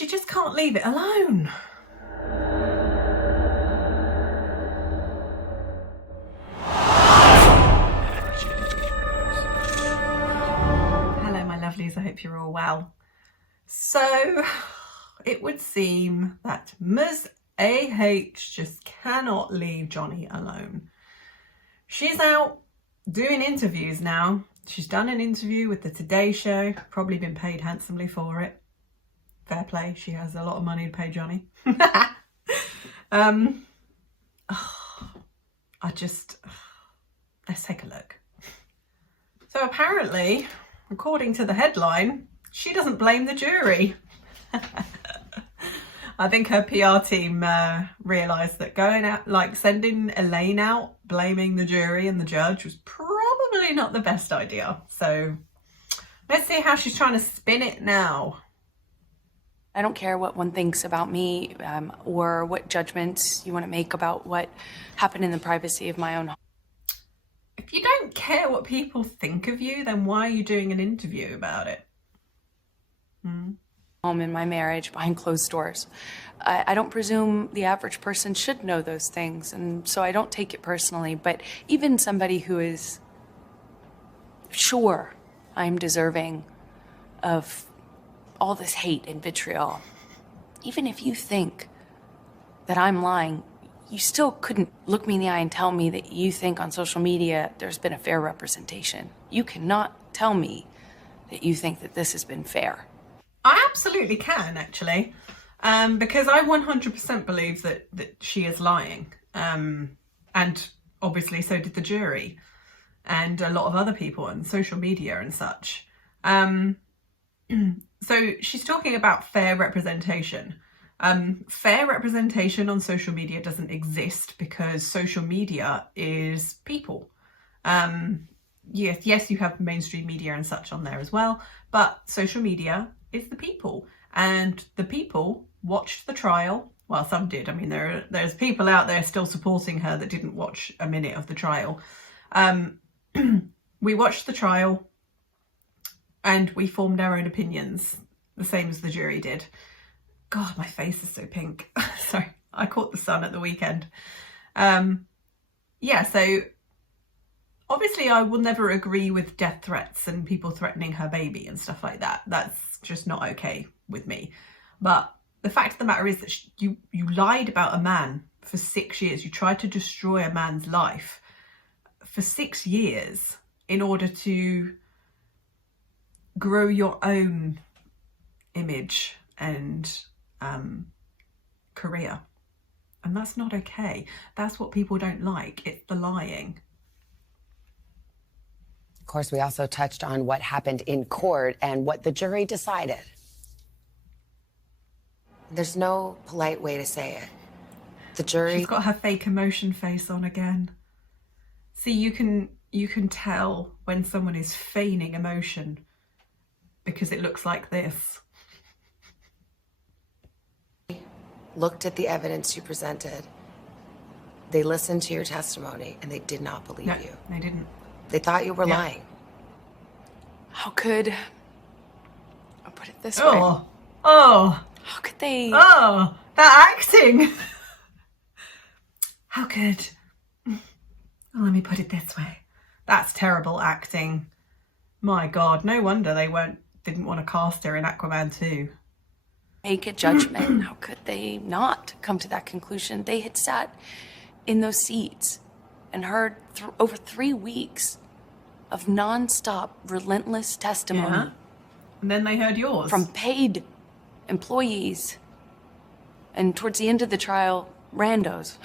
She just can't leave it alone. Hello, my lovelies. I hope you're all well. So, it would seem that Ms. AH just cannot leave Johnny alone. She's out doing interviews now. She's done an interview with the Today Show, probably been paid handsomely for it. Fair play, she has a lot of money to pay Johnny. Let's take a look. So apparently, according to the headline, she doesn't blame the jury. I think her PR team realised that going out, like sending Elaine out, blaming the jury and the judge was probably not the best idea. So let's see how she's trying to spin it now. I don't care what one thinks about me or what judgments you want to make about what happened in the privacy of my own home. If you don't care what people think of you, then why are you doing an interview about it? Home in my marriage behind closed doors. I don't presume the average person should know those things, and so I don't take it personally. But even somebody who is sure I'm deserving of all this hate and vitriol, even if you think that I'm lying, you still couldn't look me in the eye and tell me that you think on social media there's been a fair representation. You cannot tell me that you think that this has been fair. I absolutely can, actually, because I 100% believe that she is lying. And obviously so did the jury and a lot of other people on social media and such. So she's talking about fair representation. Fair representation on social media doesn't exist because social media is people. Yes, you have mainstream media and such on there as well, but social media is the people, and the people watched the trial. Well, some did. I mean, there's people out there still supporting her that didn't watch a minute of the trial. We watched the trial and we formed our own opinions, the same as the jury did. God, my face is so pink. Sorry, I caught the sun at the weekend. So obviously I will never agree with death threats and people threatening her baby and stuff like that. That's just not okay with me. But the fact of the matter is that you lied about a man for 6 years. You tried to destroy a man's life for 6 years in order to grow your own image and career. And that's not okay. That's what people don't like. It's the lying. Of course, we also touched on what happened in court and what the jury decided. There's no polite way to say it. The jury... She's got her fake emotion face on again. See, you can tell when someone is feigning emotion because it looks like this. Looked at the evidence you presented. They listened to your testimony and they did not believe you. They didn't. They thought you were lying. How could... I'll put it this way. Oh. How could they... Oh, that acting. How could... Well, let me put it this way. That's terrible acting. My God, no wonder they didn't want to cast her in Aquaman 2. Make a judgment. How could they not come to that conclusion? They had sat in those seats and heard over 3 weeks of nonstop, relentless testimony. Yeah. And then they heard yours. From paid employees. And towards the end of the trial, randos,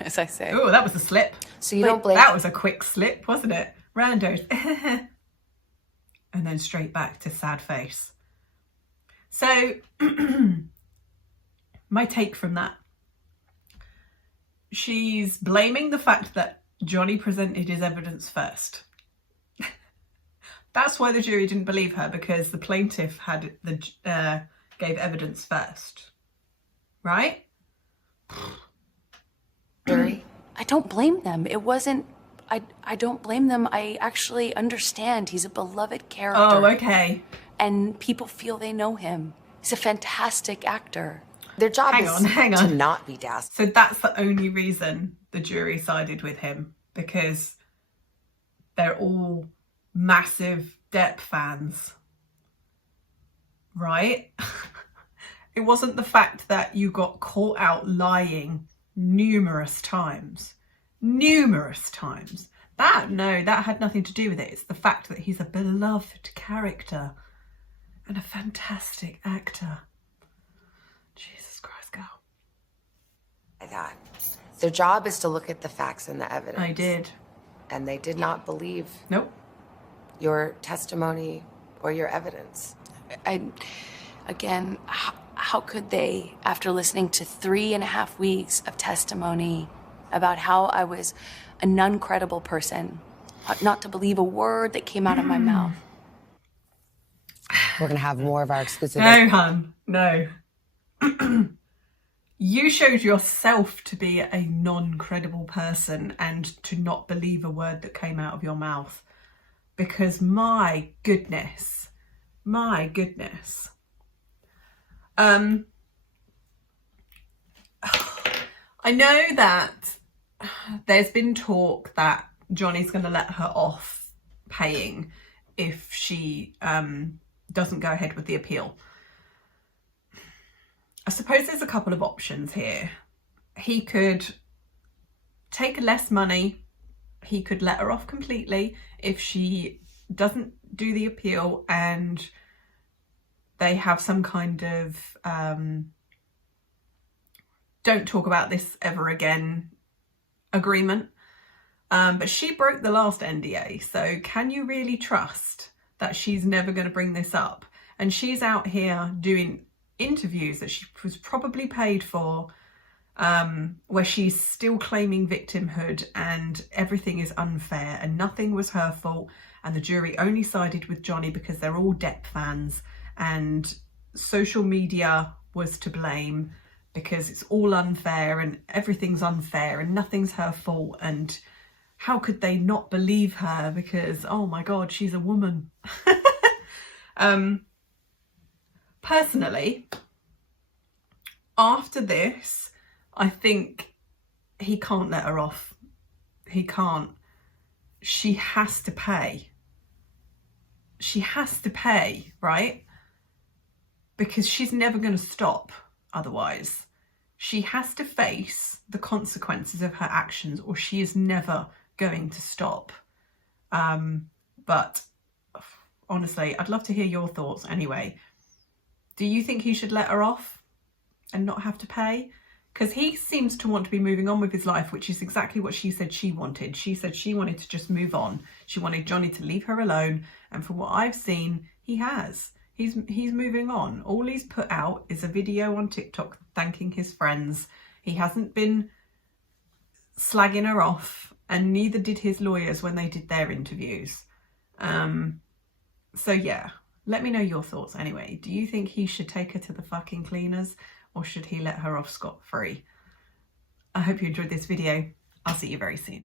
as I say. Oh, that was a slip. So you don't blame... That was a quick slip, wasn't it? Randos. And then straight back to sad face. So, my take from that. She's blaming the fact that Johnny presented his evidence first. That's why the jury didn't believe her, because the plaintiff gave evidence first. Right? Jury? I don't blame them. It wasn't... I don't blame them. I actually understand he's a beloved character. Oh, okay. And people feel they know him. He's a fantastic actor. Their job Hang is on. to not be dastardly. So that's the only reason the jury sided with him, because they're all massive Depp fans, right? It wasn't the fact that you got caught out lying numerous times. That had nothing to do with it. It's the fact that he's a beloved character and a fantastic actor. Jesus Christ, girl. That. Their job is to look at the facts and the evidence. I did. And they did not believe Nope. your testimony or your evidence. Again, how could they, after listening to 3.5 weeks of testimony about how I was a non-credible person, not to believe a word that came out of my mouth? We're going to have more of our exclusive... No, hun. No. You showed yourself to be a non-credible person and to not believe a word that came out of your mouth. Because my goodness. I know that there's been talk that Johnny's going to let her off paying if she doesn't go ahead with the appeal. I suppose there's a couple of options here. He could take less money. He could let her off completely if she doesn't do the appeal and they have some kind of don't talk about this ever again agreement. But she broke the last NDA, so can you really trust that she's never going to bring this up? And she's out here doing interviews that she was probably paid for, where she's still claiming victimhood and everything is unfair and nothing was her fault, and the jury only sided with Johnny because they're all Depp fans and social media was to blame because it's all unfair and everything's unfair and nothing's her fault. And how could they not believe her because, oh my God, she's a woman. Personally, after this, I think he can't let her off. He can't. She has to pay. She has to pay, right? Because she's never going to stop otherwise. She has to face the consequences of her actions or she is never going to stop. But honestly, I'd love to hear your thoughts anyway. Do you think he should let her off and not have to pay? Because he seems to want to be moving on with his life, which is exactly what she said she wanted. She said she wanted to just move on. She wanted Johnny to leave her alone. And from what I've seen, he has. He's moving on. All he's put out is a video on TikTok thanking his friends. He hasn't been slagging her off, and neither did his lawyers when they did their interviews. So yeah, let me know your thoughts anyway. Do you think he should take her to the fucking cleaners or should he let her off scot-free? I hope you enjoyed this video. I'll see you very soon.